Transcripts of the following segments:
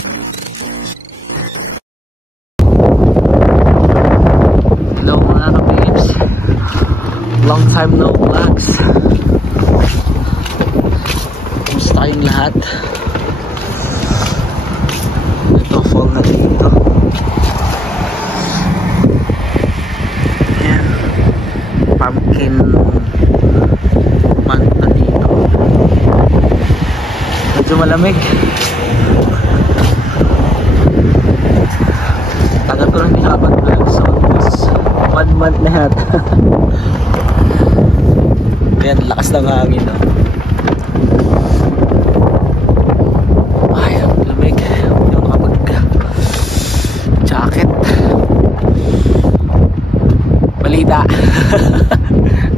Hello mga ka-babes, long time no vlogs. Kumusta kayong lahat? Ito, fall na dito. Ayan, pumpkin month na dito. Medyo malamig. Tagal ko lang nakapag-vlog, so 1 month na yata. Ayan, lakas ng hangin, no? Ay, lamig. Hindi ako nakapag-jacket. Balita.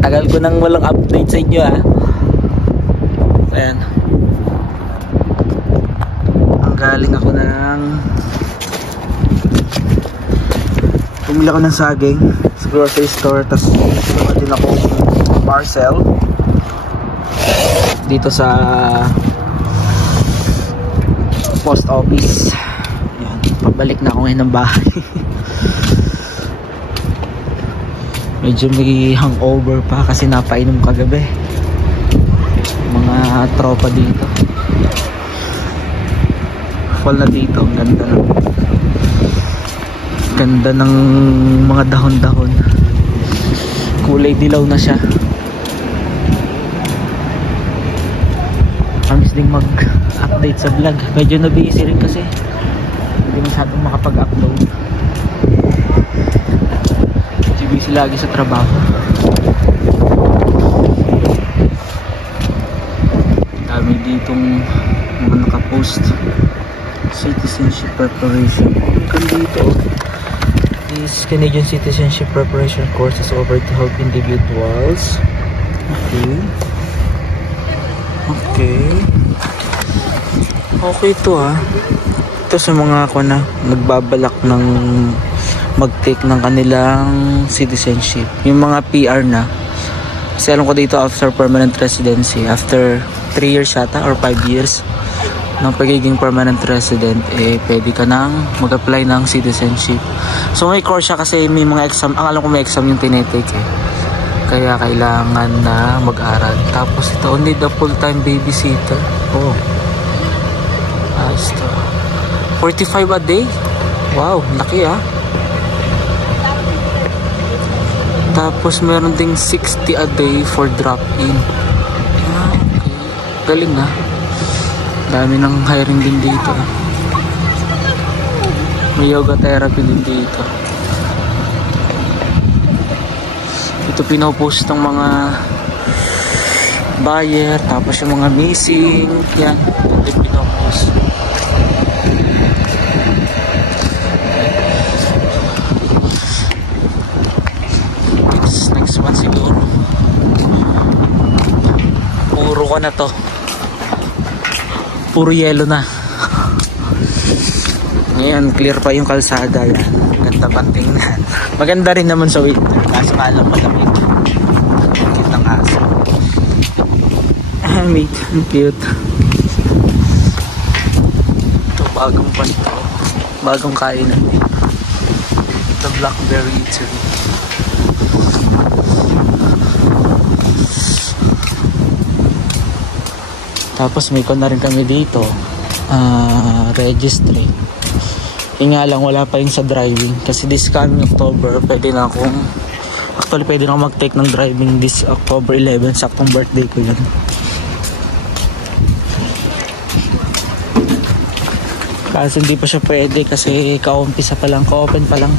Tagal ko nang walang update sa inyo, ha. Ayan. Ang galing ako ng bumili ako ng saging sa grocery store, tapos naman din ako parcel dito sa post office. Yan, pabalik na ako ngayon ng bahay. Medyo may hangover pa kasi napainom kagabi mga tropa dito. Fall na dito, ang ganda ng mga dahon-dahon, kulay dilaw na siya. Amis ding mag-update sa vlog, medyo na-busy rin kasi hindi masyadong makapag-upload. Medyo busy lagi sa trabaho. Dami ditong mga nakapost. Citizenship preparation. Kan dito, this Canadian citizenship preparation course is over to help individuals. Okay to, ha. Ito sa mga ako na nagbabalak ng mag-take ng kanilang citizenship, yung mga PR na. Kasi alam ko dito, after permanent residency, after 3 years yata or 5 years ng pagiging permanent resident, pwede ka nang mag-apply ng citizenship. So may course siya kasi may mga exam. Ang alam ko may exam yung tinetake, kaya kailangan na mag-aral. Tapos ito, only the full-time babysitter. Oh, ayos to. 45 a day. Wow, laki, ah. Tapos meron ding 60 a day for drop-in. Okay, galing, ah. Dami ng hiring din dito. May yoga therapy din dito. Ito pinopost ng mga buyer, tapos yung mga missing. Yan, ito pinopost. Next one siguro. Puro ko na to. Puro yelo na. Ngayon, clear pa yung kalsada. Yan. Ganda pa tingnan. Maganda rin naman sa winter. Kaso nga lang malamig. Cute ng aso. Mate, cute. Ito, bagong panto. Bagong kainan. Ito, blackberry tree. Tapos may kon na rin kami dito, registry. Yung nga lang, wala pa yung sa driving. Kasi this coming October, pwede na akong mag-take ng driving this October 11. Saktong birthday ko yun. Kasi hindi pa siya pwede kasi ka-umpisa pa lang, ka-open pa lang.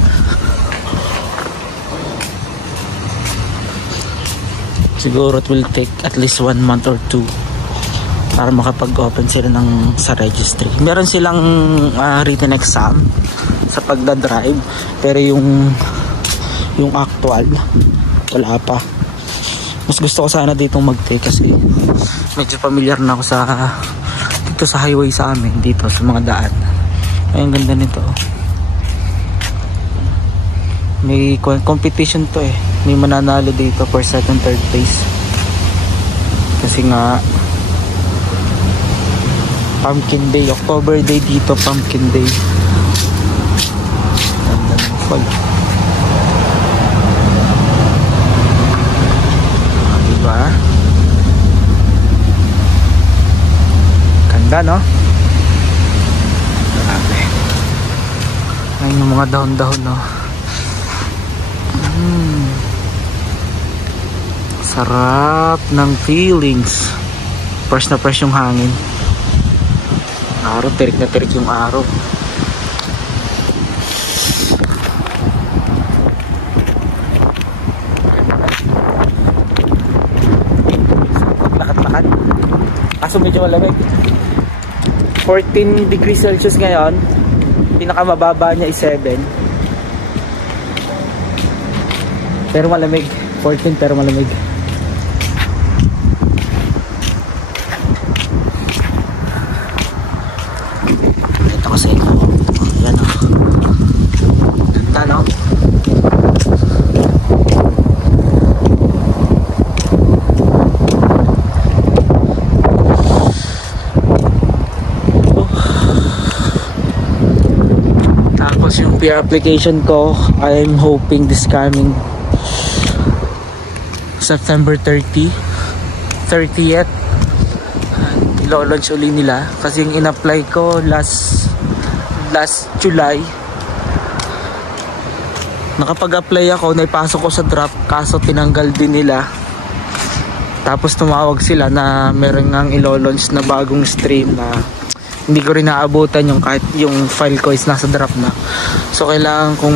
Siguro it will take at least 1 month or 2 para makapag-open sila sa registry. Meron silang written exam sa pagdadrive, pero yung actual wala pa. Mas gusto ko sana ditong mag-take kasi medyo familiar na ako dito sa highway sa amin, dito sa mga daan. Ay, ang ganda nito. May competition to, may mananalo dito for second, third place. Kasi nga Pumpkin Day, October Day dito, Pumpkin Day. Ganda ng fall. Diba? Ganda, no? Grabe. Ayun yung mga dahon-dahon, no? Sarap ng feelings. Fresh na fresh yung hangin. Araw, tirik na tirik yung araw. Lakat-lakat. Kaso medyo malamig. 14 degrees Celsius ngayon. Pinakamababa niya is 7. Pero malamig. 14 pero malamig. Ito kasi ito. Yan o. Ganda, no? Tapos yung peer application ko, I'm hoping this coming September 30th ilo-launch uli nila kasi yung in-apply ko last July. Nakapag-apply ako, naipasok ko sa draft kaso tinanggal din nila. Tapos tumawag sila na meron ngang ilo-launch na bagong stream na hindi ko rin naabutan yung kahit yung file ko is nasa draft na. So kailangan kong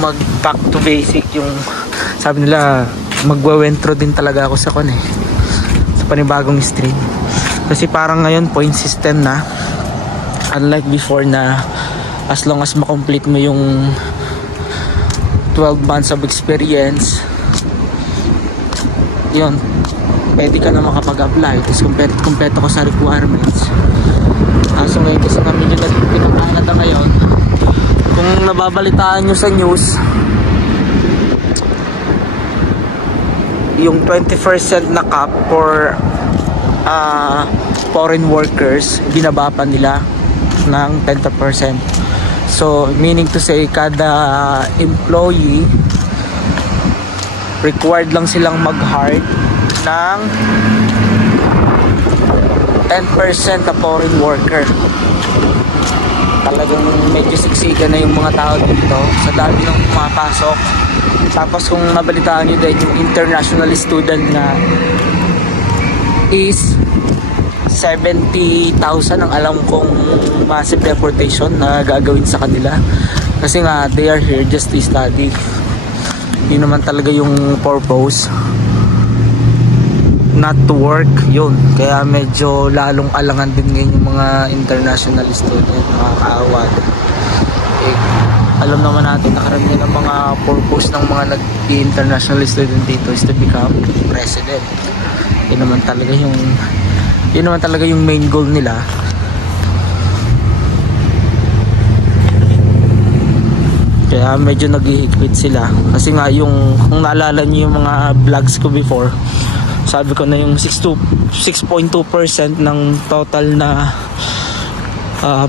mag back to basic. Yung sabi nila magwa-wentro din talaga ako sa sa panibagong stream kasi parang ngayon point system na, unlike before na as long as makomplete mo yung 12 months of experience, yun, pwede ka na makapag-apply. Tapos kumpleto ko sa requirements. Kaso ngayon kasi nga medyo pinakakalata ngayon, kung nababalitaan nyo sa news, yung 20% na cap for foreign workers, binaba pa nila ng 10%. So meaning to say, kada employee required lang silang mag-hire ng 10% na foreign worker. Talagang medyo siksikan na yung mga tao dito sa dami ng pumapasok. Tapos kung nabalitaan nyo din yung international student na is 70,000 ang alam kong massive deportation na gagawin sa kanila kasi nga they are here just to study. Yun naman talaga yung purpose, not to work. Yun, kaya medyo lalong alangan din ngayon yung mga international student, mga kaawad. Alam naman natin na karamihan ng mga purpose ng mga nag-international student dito is to become president. Yun naman talaga yung main goal nila. Kaya medyo naghihigpit sila kasi nga yung, kung naalala niyo yung mga vlogs ko before, sabi ko na yung 6.2% ng total na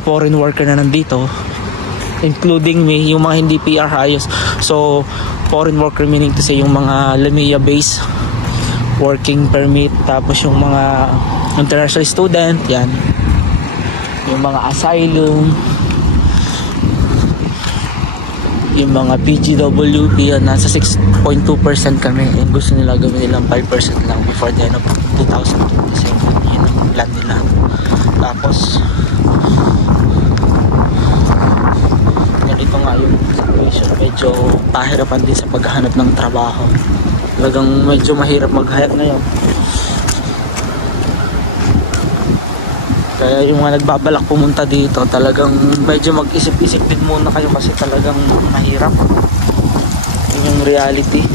foreign worker na nandito, including me, yung mga hindi PR hires. So foreign worker meaning to say yung mga LMIA base working permit, tapos yung mga international student, yan, yung mga asylum, yung mga PGWP, yan, nasa 6.2% kami. Yung gusto nila gawin nilang 5% lang before the end of 2027. Yun ang plan nila. Tapos ganito nga yung situation, medyo pahirapan din sa paghahanap ng trabaho. Talagang medyo mahirap mag-hire ngayon. Kaya yung mga nagbabalak pumunta dito, talagang medyo mag-isip-isip din muna kayo kasi talagang mahirap. Yun yung reality.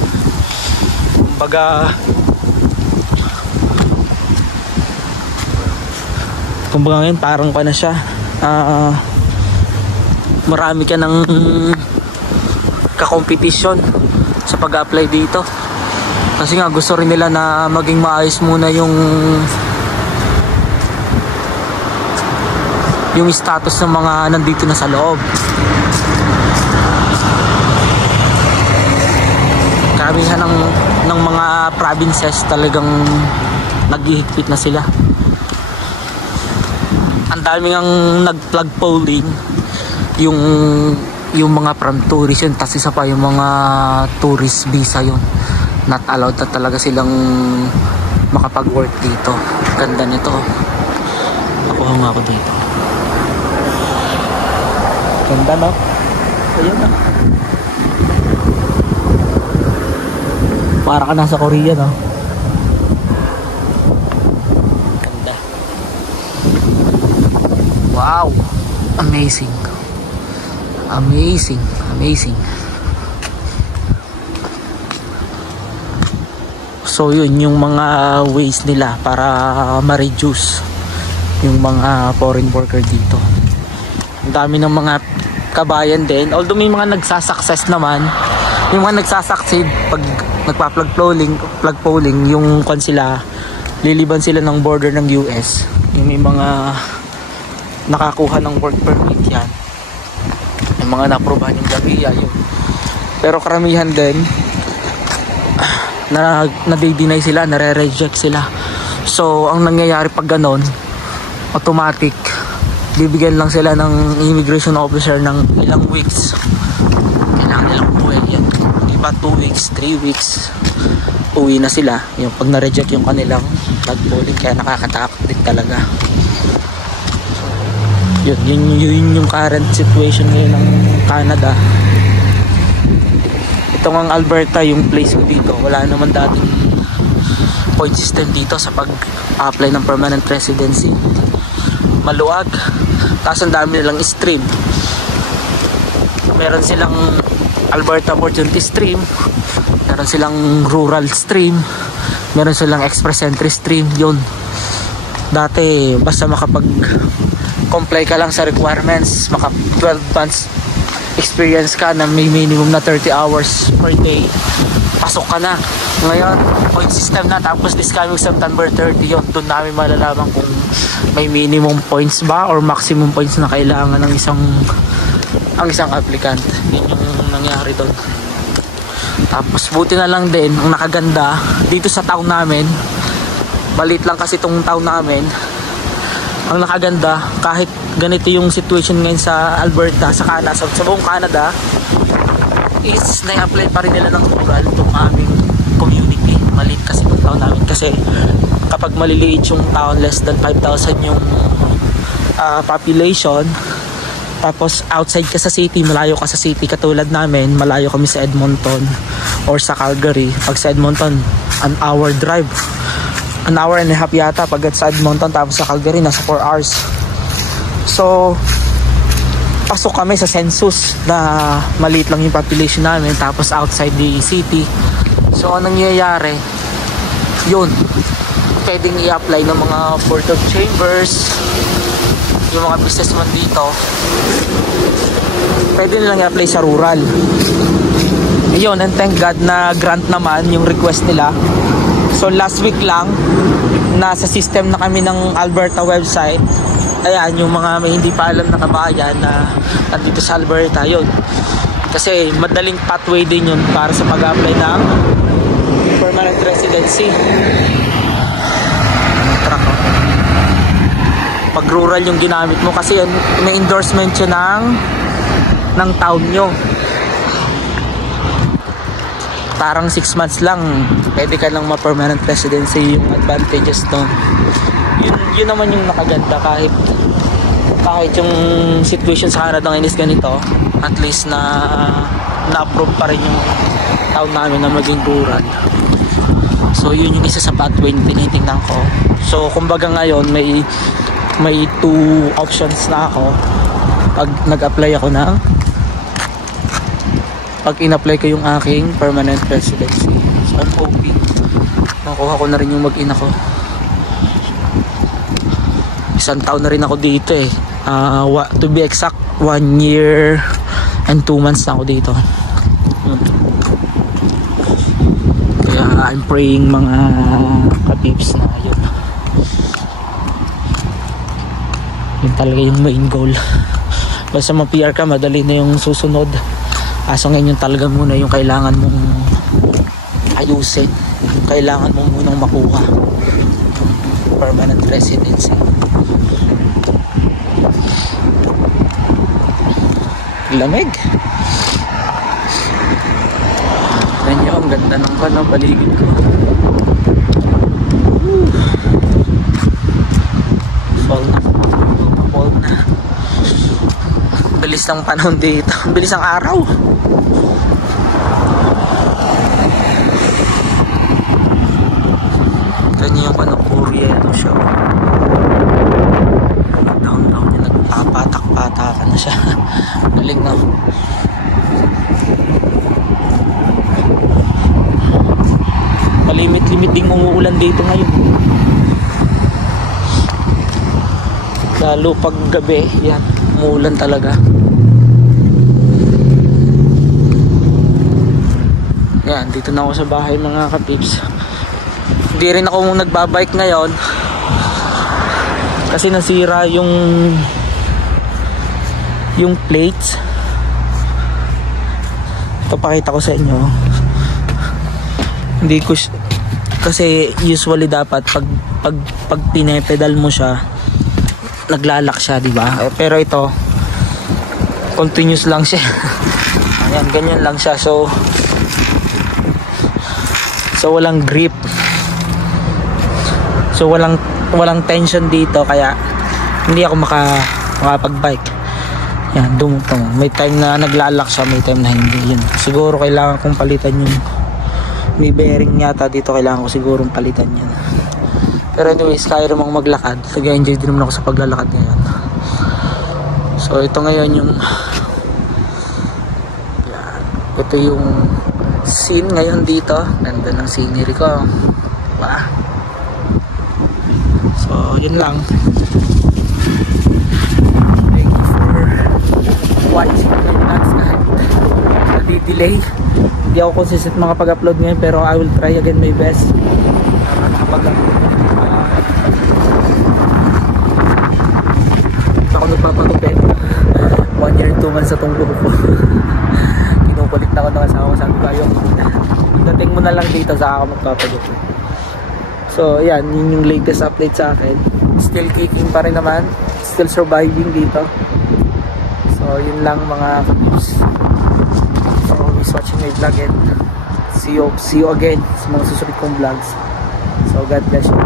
Kumbaga ngayon parang pa na siya. Marami ka ng kakompetisyon sa pag-apply dito. Kasi nga gusto rin nila na maging maayos muna yung yung status ng mga nandito na sa loob. Karamihan ng mga provinces talagang naghihigpit na sila. Ang dami ang nag-plug polling yung mga from tourist yun, tapos isa pa yung mga tourist visa yun, not allowed na talaga silang makapag-work dito. Ganda nito. Nakuha nga ako dito. Ganda, no? Ayun na. Para ka nasa Korea, no? Ganda. Wow! Amazing. Amazing. Amazing. So yun yung mga ways nila para ma-reduce yung mga foreign worker dito. Ang dami ng mga kabayan din, although may mga nagsasucess naman. Yung mga nagsasucceed pag nagpa-plug polling yung kwan sila, liliban sila ng border ng US. Yung may mga nakakuha ng work permit yan, yung mga naprobahan yung gabiya yun. Pero karamihan din nade-deny sila, nare-reject sila. So ang nangyayari pag ganon, automatic bibigyan lang sila ng immigration officer ng ilang weeks. Kailangan nilang umuwi yan, iba 2 weeks, 3 weeks uwi na sila yung pag na-reject yung kanilang plug polling. Kaya nakakatakot din talaga. Yun yung current situation ngayon ng Canada. Itong ang Alberta, yung place ko dito, wala naman dating point system dito sa pag-apply ng permanent residency. Maluwag, tapos ang dami nilang stream. Meron silang Alberta Opportunity Stream, meron silang Rural Stream, meron silang Express Entry Stream. Yun, dati basta comply ka lang sa requirements, maka 12 months experience ka na may minimum na 30 hours per day, pasok ka na. Ngayon, point system na, tapos this coming September 30 yun, doon namin malalaman kung may minimum points ba or maximum points na kailangan ng ang isang applicant. Yun yung nangyari doon. Tapos buti na lang din, ang nakaganda dito sa town namin, maliit lang kasi itong town namin. Ang nakaganda, kahit ganito yung situation ngayon sa Alberta, sa Canada, sa buong Canada, is na-apply pa rin nila ng rural itong aming community. Maliit kasi itong town namin, kasi kapag maliliit yung town, less than 5,000 yung population, tapos outside ka sa city, malayo ka sa city, katulad namin, malayo kami sa Edmonton or sa Calgary. Pag sa Edmonton, an hour drive, an hour and a half yata pag sa Edmonton, tapos sa Calgary nasa 4 hours. So pasok kami sa census na maliit lang yung population namin, tapos outside the city. So anong nangyayari, yun, pwedeng i-apply ng mga board of chambers, yung mga businessman dito, pwede nilang i-apply sa rural. Yun, and thank God na grant naman yung request nila. So last week lang, nasa system na kami ng Alberta website. Ayan, yung mga may hindi pa alam na kabayan na nandito sa Alberta, yun. Kasi madaling pathway din yun para sa mag-apply ng permanent residency. Pag rural yung ginamit mo, kasi may endorsement yun ng town nyo. Parang 6 months lang, pwede ka lang ma-permanent residency, yung advantages doon. Yun naman yung nakaganda, kahit yung situation sa Canada ngayon is ganito, at least na-approve pa rin yung town namin na maging rural. So yun yung isa sa pathway na tinitingnan ko. So kumbaga ngayon may 2 options na ako pag nag-apply ako pag in-apply ko yung aking permanent residency. So I'm hoping makuha ko na rin yung mag-ina ko. Isang taon na rin ako dito eh. To be exact, 1 year and 2 months na ako dito. Kaya I'm praying mga ka-peeps na yun. Yun talaga yung main goal. Basta ma-PR ka, madali na yung susunod. Kaso ngayon yung talaga muna yung kailangan mong ayusin. Yung kailangan mong munang makuha. Permanent residency. Lamig. Tignan nyo, ang ganda ng paligid ko. Fall na. Fall na. Bilis ng panahon dito. Bilis ng araw. Tignan nyo yung Korea ito siya. Downtown niya, nagpapatak-patakan na siya. Galing na. Malimit-limit ding umuulan dito ngayon. Lalo pag gabi, yan, umuulan talaga. Yan, dito na ako sa bahay mga ka-tips. Hindi rin ako nagbabike ngayon kasi nasira yung plates. Ito pakita ko sa inyo. Hindi ko kasi usually dapat pag pinepedal mo siya, naglalak siya, di ba? Pero ito continuous lang siya. Ayan, ganyan lang siya. So walang grip. So walang tension dito, kaya hindi ako makapag-bike. Yan, dumutong. May time na naglalak siya, may time na hindi. Yun. Siguro kailangan kong palitan yung may bearing yata dito, kailangan ko sigurong palitan yan. Pero anyways, kaya namang maglakad. Nag-enjoy din naman ako sa paglalakad ngayon. So ito ngayon yung yan. Ito yung scene ngayon dito. Ganda ng scenery ko. Diba? So yun lang. Thank you for watching my vlogs. Nadi-delay. Hindi ako consistent makapag-upload ngayon, pero I will try again my best para makapag-upload. Ako nagpapagupit 1 year 2 months sa tong buho ko. Kinukulit na ako ng asawa, sabi ko ayun, dating mo na lang dito sa ako magpapagupit. So yan, yun yung latest update sa akin. Still kicking pa rin naman, still surviving dito. So yun lang mga tips. So always watching my vlog and see you again sa mga susunod kong vlogs. So God bless you.